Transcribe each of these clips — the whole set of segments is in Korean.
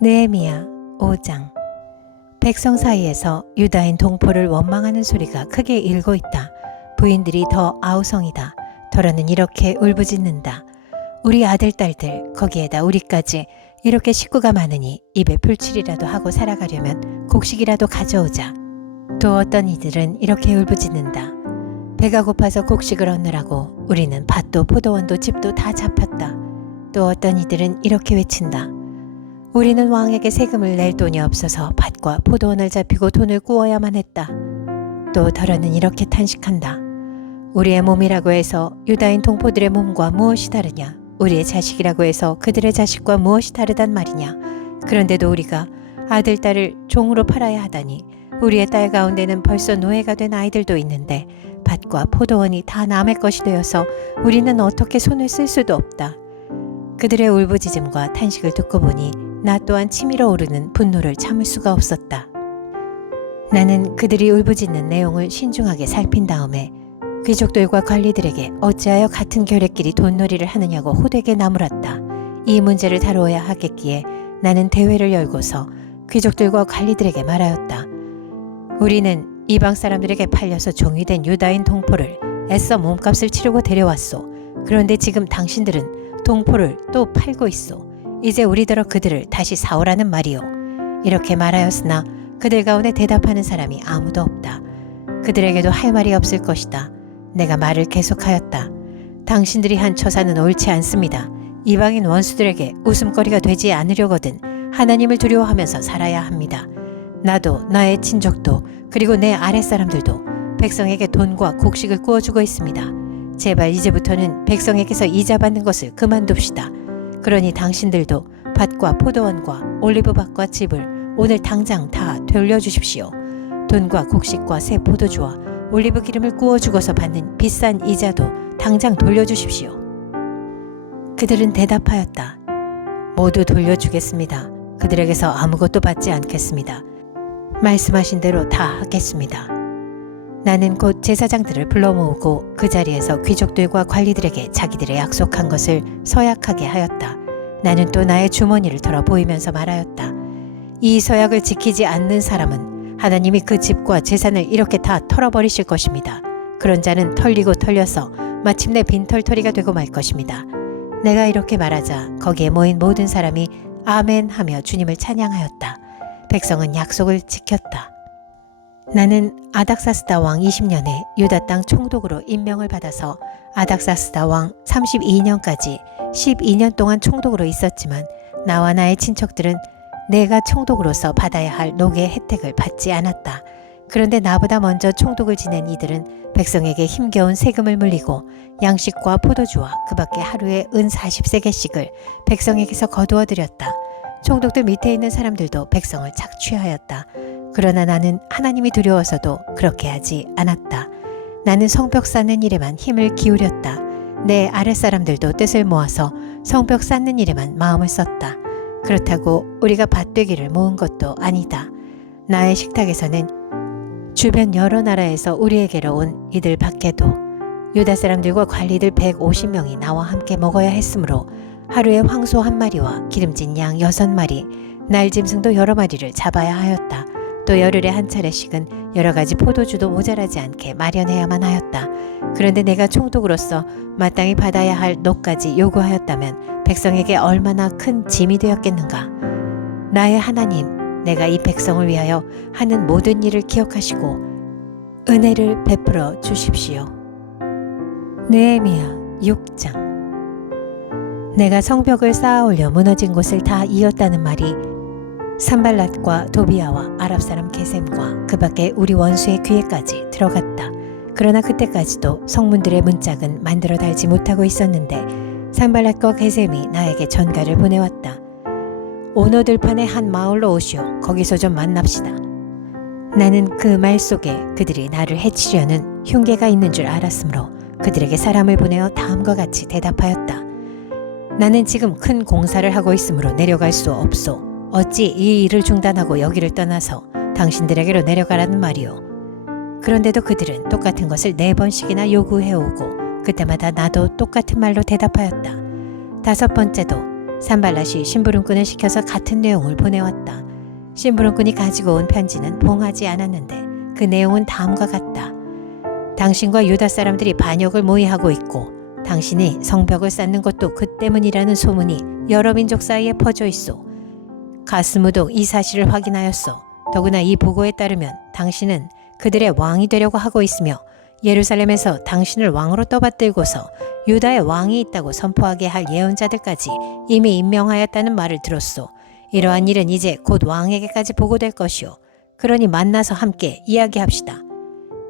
느헤미야 5장 백성 사이에서 유다인 동포를 원망하는 소리가 크게 일고 있다. 부인들이 더 아우성이다. 더러는 이렇게 울부짖는다. 우리 아들 딸들 거기에다 우리까지 이렇게 식구가 많으니 입에 풀칠이라도 하고 살아가려면 곡식이라도 가져오자. 또 어떤 이들은 이렇게 울부짖는다. 배가 고파서 곡식을 얻느라고 우리는 밭도 포도원도 집도 다 잡혔다. 또 어떤 이들은 이렇게 외친다. 우리는 왕에게 세금을 낼 돈이 없어서 밭과 포도원을 잡히고 돈을 꾸어야만 했다. 또 더러는 이렇게 탄식한다. 우리의 몸이라고 해서 유다인 동포들의 몸과 무엇이 다르냐? 우리의 자식이라고 해서 그들의 자식과 무엇이 다르단 말이냐? 그런데도 우리가 아들, 딸을 종으로 팔아야 하다니 우리의 딸 가운데는 벌써 노예가 된 아이들도 있는데 밭과 포도원이 다 남의 것이 되어서 우리는 어떻게 손을 쓸 수도 없다. 그들의 울부짖음과 탄식을 듣고 보니 나 또한 치밀어 오르는 분노를 참을 수가 없었다. 나는 그들이 울부짖는 내용을 신중하게 살핀 다음에 귀족들과 관리들에게 어찌하여 같은 결의끼리 돈놀이를 하느냐고 호되게 나무랐다. 이 문제를 다루어야 하겠기에 나는 대회를 열고서 귀족들과 관리들에게 말하였다. 우리는 이방 사람들에게 팔려서 종이된 유다인 동포를 애써 몸값을 치르고 데려왔소. 그런데 지금 당신들은 동포를 또 팔고 있소. 이제 우리더러 그들을 다시 사오라는 말이오. 이렇게 말하였으나 그들 가운데 대답하는 사람이 아무도 없다. 그들에게도 할 말이 없을 것이다. 내가 말을 계속하였다. 당신들이 한 처사는 옳지 않습니다. 이방인 원수들에게 웃음거리가 되지 않으려거든 하나님을 두려워하면서 살아야 합니다. 나도 나의 친족도 그리고 내 아랫사람들도 백성에게 돈과 곡식을 구워주고 있습니다. 제발 이제부터는 백성에게서 이자 받는 것을 그만둡시다. 그러니 당신들도 밭과 포도원과 올리브밭과 집을 오늘 당장 다 돌려주십시오. 돈과 곡식과 새 포도주와 올리브 기름을 구워 죽어서 받는 비싼 이자도 당장 돌려주십시오. 그들은 대답하였다. 모두 돌려주겠습니다. 그들에게서 아무것도 받지 않겠습니다. 말씀하신 대로 다 하겠습니다. 나는 곧 제사장들을 불러 모으고 그 자리에서 귀족들과 관리들에게 자기들의 약속한 것을 서약하게 하였다. 나는 또 나의 주머니를 털어 보이면서 말하였다. 이 서약을 지키지 않는 사람은 하나님이 그 집과 재산을 이렇게 다 털어버리실 것입니다. 그런 자는 털리고 털려서 마침내 빈털터리가 되고 말 것입니다. 내가 이렇게 말하자 거기에 모인 모든 사람이 아멘 하며 주님을 찬양하였다. 백성은 약속을 지켰다. 나는 아닥사스다 왕 20년에 유다 땅 총독으로 임명을 받아서 아닥사스다 왕 32년까지 12년 동안 총독으로 있었지만 나와 나의 친척들은 내가 총독으로서 받아야 할 노계의 혜택을 받지 않았다. 그런데 나보다 먼저 총독을 지낸 이들은 백성에게 힘겨운 세금을 물리고 양식과 포도주와 그 밖에 하루에 은 40세계씩을 백성에게서 거두어 들였다. 총독들 밑에 있는 사람들도 백성을 착취하였다. 그러나 나는 하나님이 두려워서도 그렇게 하지 않았다. 나는 성벽 쌓는 일에만 힘을 기울였다. 내 아랫사람들도 뜻을 모아서 성벽 쌓는 일에만 마음을 썼다. 그렇다고 우리가 밭되기를 모은 것도 아니다. 나의 식탁에서는 주변 여러 나라에서 우리에게로 온 이들 밖에도 유다 사람들과 관리들 150명이 나와 함께 먹어야 했으므로 하루에 황소 한 마리와 기름진 양 여섯 마리, 날 짐승도 여러 마리를 잡아야 하였다. 또 열흘에 한 차례씩은 여러 가지 포도주도 모자라지 않게 마련해야만 하였다. 그런데 내가 총독으로서 마땅히 받아야 할 노까지 요구하였다면 백성에게 얼마나 큰 짐이 되었겠는가. 나의 하나님, 내가 이 백성을 위하여 하는 모든 일을 기억하시고 은혜를 베풀어 주십시오. 느헤미야 6장 내가 성벽을 쌓아 올려 무너진 곳을 다 이었다는 말이 산발랏과 도비아와 아랍 사람 게셈과 그 밖에 우리 원수의 귀에까지 들어갔다. 그러나 그때까지도 성문들의 문짝은 만들어 달지 못하고 있었는데 산발랏과 게셈이 나에게 전가를 보내왔다. 오너 들판의 한 마을로 오시오. 거기서 좀 만납시다. 나는 그 말 속에 그들이 나를 해치려는 흉계가 있는 줄 알았으므로 그들에게 사람을 보내어 다음과 같이 대답하였다. 나는 지금 큰 공사를 하고 있으므로 내려갈 수 없소. 어찌 이 일을 중단하고 여기를 떠나서 당신들에게로 내려가라는 말이오. 그런데도 그들은 똑같은 것을 네 번씩이나 요구해오고 그때마다 나도 똑같은 말로 대답하였다. 다섯 번째도 산발랏이 심부름꾼을 시켜서 같은 내용을 보내왔다. 심부름꾼이 가지고 온 편지는 봉하지 않았는데 그 내용은 다음과 같다. 당신과 유다 사람들이 반역을 모의하고 있고 당신이 성벽을 쌓는 것도 그 때문이라는 소문이 여러 민족 사이에 퍼져 있어. 가스무도 이 사실을 확인하였어. 더구나 이 보고에 따르면 당신은 그들의 왕이 되려고 하고 있으며 예루살렘에서 당신을 왕으로 떠받들고서 유다의 왕이 있다고 선포하게 할 예언자들까지 이미 임명하였다는 말을 들었소. 이러한 일은 이제 곧 왕에게까지 보고될 것이오. 그러니 만나서 함께 이야기합시다.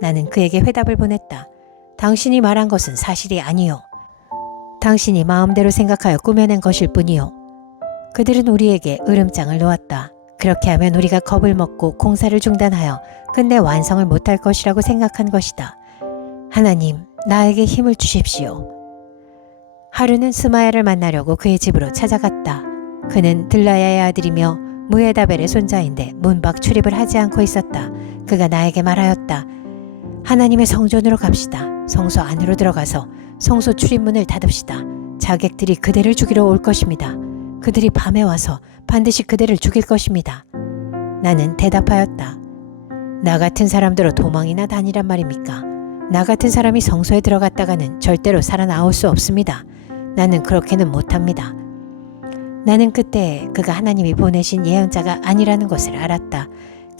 나는 그에게 회답을 보냈다. 당신이 말한 것은 사실이 아니요. 당신이 마음대로 생각하여 꾸며낸 것일 뿐이요. 그들은 우리에게 으름장을 놓았다. 그렇게 하면 우리가 겁을 먹고 공사를 중단하여 끝내 완성을 못할 것이라고 생각한 것이다. 하나님, 나에게 힘을 주십시오. 하루는 스마야를 만나려고 그의 집으로 찾아갔다. 그는 들라야의 아들이며 무에다벨의 손자인데 문밖 출입을 하지 않고 있었다. 그가 나에게 말하였다. 하나님의 성전으로 갑시다. 성소 안으로 들어가서 성소 출입문을 닫읍시다. 자객들이 그대를 죽이러 올 것입니다. 그들이 밤에 와서 반드시 그대를 죽일 것입니다. 나는 대답하였다. 나 같은 사람들로 도망이나 다니란 말입니까? 나 같은 사람이 성소에 들어갔다가는 절대로 살아나올 수 없습니다. 나는 그렇게는 못합니다. 나는 그때 그가 하나님이 보내신 예언자가 아니라는 것을 알았다.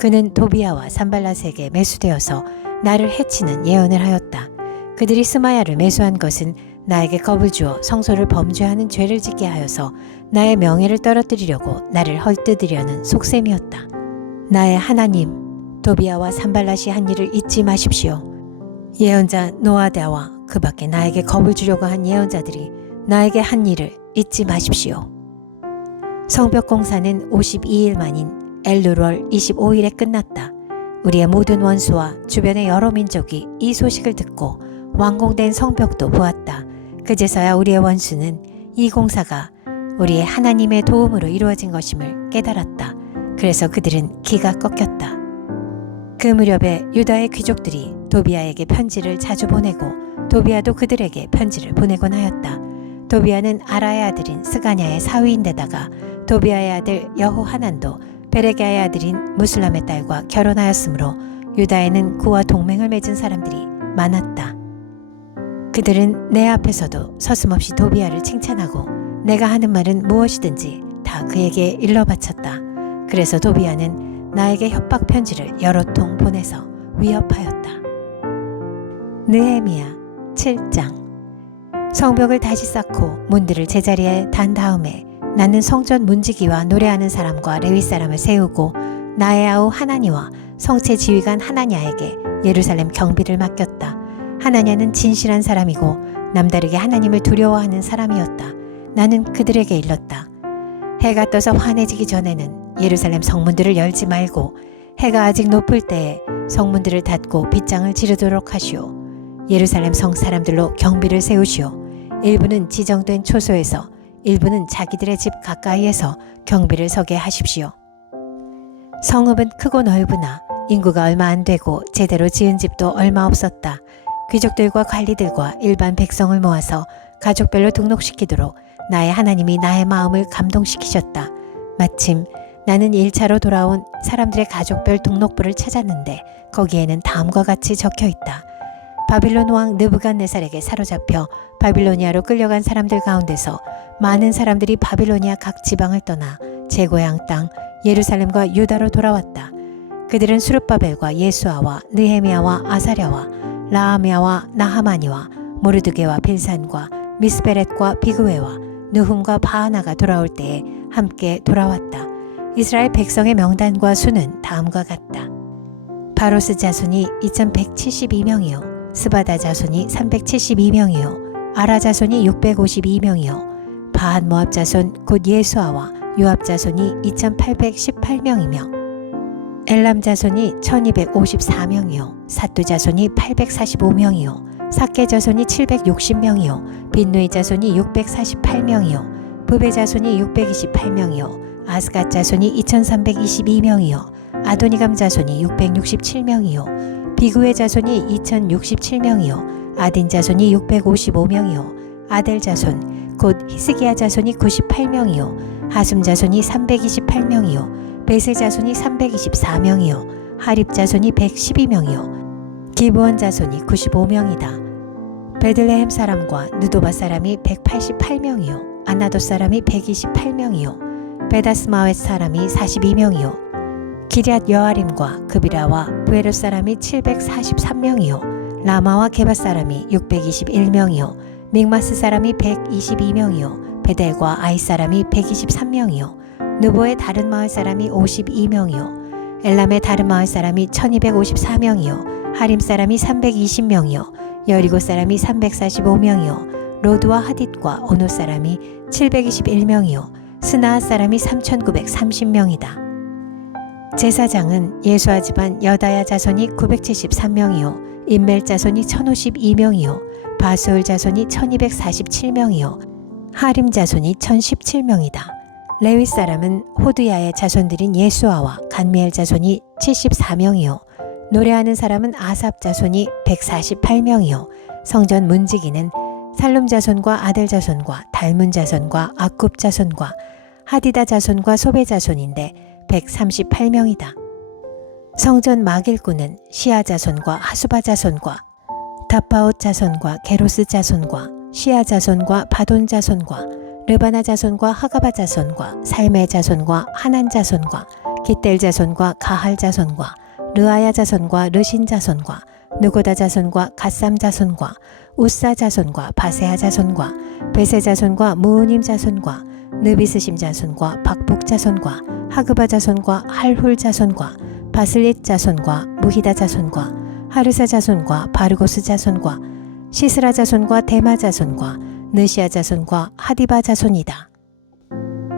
그는 도비아와 산발라스에게 매수되어서 나를 해치는 예언을 하였다. 그들이 스마야를 매수한 것은 나에게 겁을 주어 성소를 범죄하는 죄를 짓게 하여서 나의 명예를 떨어뜨리려고 나를 헐뜯으려는 속셈이었다. 나의 하나님, 도비아와 산발라시 한 일을 잊지 마십시오. 예언자 노아다와 그 밖에 나에게 겁을 주려고 한 예언자들이 나에게 한 일을 잊지 마십시오. 성벽 공사는 52일 만인 엘루월 25일에 끝났다. 우리의 모든 원수와 주변의 여러 민족이 이 소식을 듣고 완공된 성벽도 보았다. 그제서야 우리의 원수는 이 공사가 우리의 하나님의 도움으로 이루어진 것임을 깨달았다. 그래서 그들은 기가 꺾였다. 그 무렵에 유다의 귀족들이 도비아에게 편지를 자주 보내고 도비아도 그들에게 편지를 보내곤 하였다. 도비아는 아라의 아들인 스가냐의 사위인데다가 도비아의 아들 여호하난도 베레게의 아들인 무슬람의 딸과 결혼하였으므로 유다에는 그와 동맹을 맺은 사람들이 많았다. 그들은 내 앞에서도 서슴없이 도비아를 칭찬하고 내가 하는 말은 무엇이든지 다 그에게 일러 바쳤다. 그래서 도비아는 나에게 협박 편지를 여러 통 보내서 위협하였다. 느헤미야 7장 성벽을 다시 쌓고 문들을 제자리에 단 다음에 나는 성전 문지기와 노래하는 사람과 레위 사람을 세우고 나의 아우 하나니와 성체 지휘관 하나냐에게 예루살렘 경비를 맡겼다. 하나냐는 진실한 사람이고 남다르게 하나님을 두려워하는 사람이었다. 나는 그들에게 일렀다. 해가 떠서 환해지기 전에는 예루살렘 성문들을 열지 말고 해가 아직 높을 때에 성문들을 닫고 빗장을 지르도록 하시오. 예루살렘 성 사람들로 경비를 세우시오. 일부는 지정된 초소에서 일부는 자기들의 집 가까이에서 경비를 서게 하십시오. 성읍은 크고 넓으나 인구가 얼마 안 되고 제대로 지은 집도 얼마 없었다. 귀족들과 관리들과 일반 백성을 모아서 가족별로 등록시키도록 나의 하나님이 나의 마음을 감동시키셨다. 마침 나는 1차로 돌아온 사람들의 가족별 등록부를 찾았는데 거기에는 다음과 같이 적혀 있다. 바빌론 왕 느부갓네살에게 사로잡혀 바빌로니아로 끌려간 사람들 가운데서 많은 사람들이 바빌로니아 각 지방을 떠나 제 고향 땅 예루살렘과 유다로 돌아왔다. 그들은 수르바벨과 예수아와 느헤미야와 아사랴와 라하미야와 나하마니와 모르드게와 빌산과 미스베렛과 비그웨와 느훔과 바하나가 돌아올 때에 함께 돌아왔다. 이스라엘 백성의 명단과 수는 다음과 같다. 바로스 자손이 2172명이요. 스바다 자손이 372명이요. 아라 자손이 652명이요. 바한 모압 자손 곧 예수아와 요압 자손이 2818명이며 엘람 자손이 1254명이요. 사뚜 자손이 845명이요. 사케 자손이 760명이요. 빈누이 자손이 648명이요. 부베 자손이 628명이요. 아스갓 자손이 2322명이요. 아도니감 자손이 667명이요. 비구의 자손이 2067명이요. 아딘 자손이 655명이요. 아델 자손 곧 히스기야 자손이 98명이요 하숨 자손이 328명이요 베세 자손이 324명이요 하립 자손이 112명이요 기브온 자손이 95명이다. 베들레헴 사람과 느도바 사람이 188명이요. 아나도 사람이 128명이요. 베다스마웻 사람이 42명이요. 기리앗 여아림과 그비라와 부에롯 사람이 743명이요. 라마와 게바 사람이 621명이요. 믹마스 사람이 122명이요. 베델과 아이 사람이 123명이요. 느보의 다른 마을 사람이 52명이요. 엘람의 다른 마을 사람이 1254명이요 하림 사람이 320명이요. 여리고 사람이 345명이요. 로드와 하딧과 오노 사람이 721명이요. 스나아 사람이 3930명이다. 제사장은 예수아 집안 여다야 자손이 973명이요. 인멜 자손이 1052명이요. 바수울 자손이 1247명이요. 하림 자손이 1017명이다. 레위 사람은 호드야의 자손들인 예수아와 간미엘 자손이 74명이요 노래하는 사람은 아삽 자손이 148명이요 성전 문지기는 살룸 자손과 아들 자손과 달문 자손과 아굽 자손과 하디다 자손과 소베 자손인데 138명이다. 성전 마길꾼은 시아 자손과 하수바 자손과 다파옷 자손과 게로스 자손과 시아 자손과 바돈 자손과 르바나 자손과 하가바 자손과 살메 자손과 하난 자손과 기델 자손과 가할 자손과 르아야 자손과 르신 자손과 느고다 자손과 갓삼 자손과 우사 자손과 바세아 자손과 베세 자손과 무우님 자손과 느비스심 자손과 박복 자손과 하그바 자손과 할훌 자손과 바슬릿 자손과 무히다 자손과 하르사 자손과 바르고스 자손과 시스라 자손과 데마 자손과 느시아 자손과 하디바 자손이다.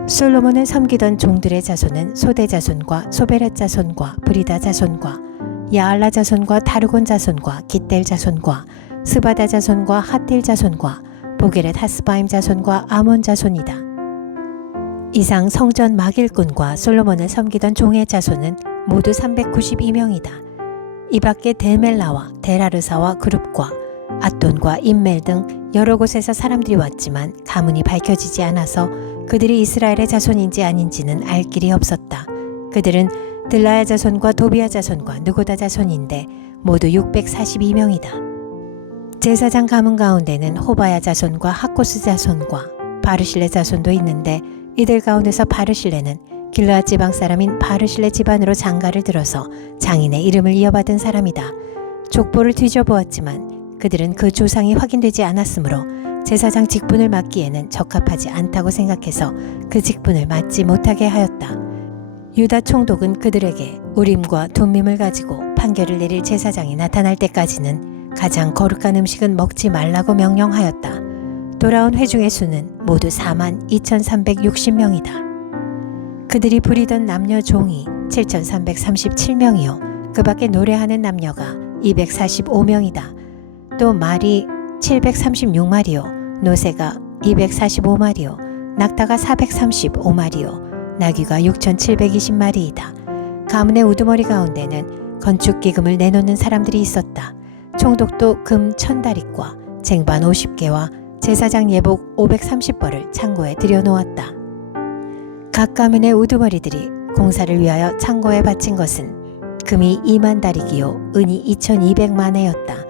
솔로몬을 섬기던 종들의 자손은 소대 자손과 소베렛 자손과 브리다 자손과 야알라 자손과 다르곤 자손과 기델 자손과 스바다 자손과 핫딜 자손과 보게렛 하스바임 자손과 아몬 자손이다. 이상 성전 마길꾼과 솔로몬을 섬기던 종의 자손은 모두 392명이다. 이 밖에 데멜라와 데라르사와 그룹과 아돈과 인멜 등 여러 곳에서 사람들이 왔지만 가문이 밝혀지지 않아서 그들이 이스라엘의 자손인지 아닌지는 알 길이 없었다. 그들은 들라야 자손과 도비야 자손과 느고다 자손인데 모두 642명이다. 제사장 가문 가운데는 호바야 자손과 하코스 자손과 바르실레 자손도 있는데 이들 가운데서 바르실레는 길르앗 지방 사람인 바르실레 집안으로 장가를 들어서 장인의 이름을 이어받은 사람이다. 족보를 뒤져보았지만 그들은 그 조상이 확인되지 않았으므로 제사장 직분을 맡기에는 적합하지 않다고 생각해서 그 직분을 맡지 못하게 하였다. 유다 총독은 그들에게 우림과 둠밈을 가지고 판결을 내릴 제사장이 나타날 때까지는 가장 거룩한 음식은 먹지 말라고 명령하였다. 돌아온 회중의 수는 모두 4만 2,360명이다. 그들이 부리던 남녀 종이 7,337명이요. 그 밖에 노래하는 남녀가 245명이다. 또 말이 736마리요. 노새가 245마리요. 낙타가 435마리요. 나귀가 6,720마리이다. 가문의 우두머리 가운데는 건축기금을 내놓는 사람들이 있었다. 총독도 금 천다리과 쟁반 50개와 제사장 예복 530벌을 창고에 들여놓았다. 각 가문의 우두머리들이 공사를 위하여 창고에 바친 것은 금이 2만 다리기요 은이 2,200만회였다.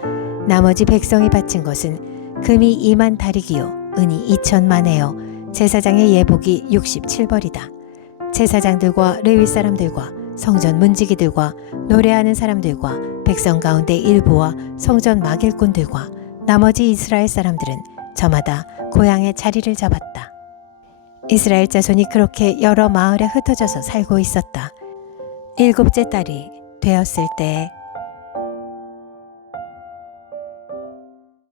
나머지 백성이 바친 것은 금이 2만 다리기요 은이 2천만회요 제사장의 예복이 67벌이다. 제사장들과 레위 사람들과 성전 문지기들과 노래하는 사람들과 백성 가운데 일부와 성전 마길꾼들과 나머지 이스라엘 사람들은 저마다 고향의 자리를 잡았다. 이스라엘 자손이 그렇게 여러 마을에 흩어져서 살고 있었다. 일곱째 딸이 되었을 때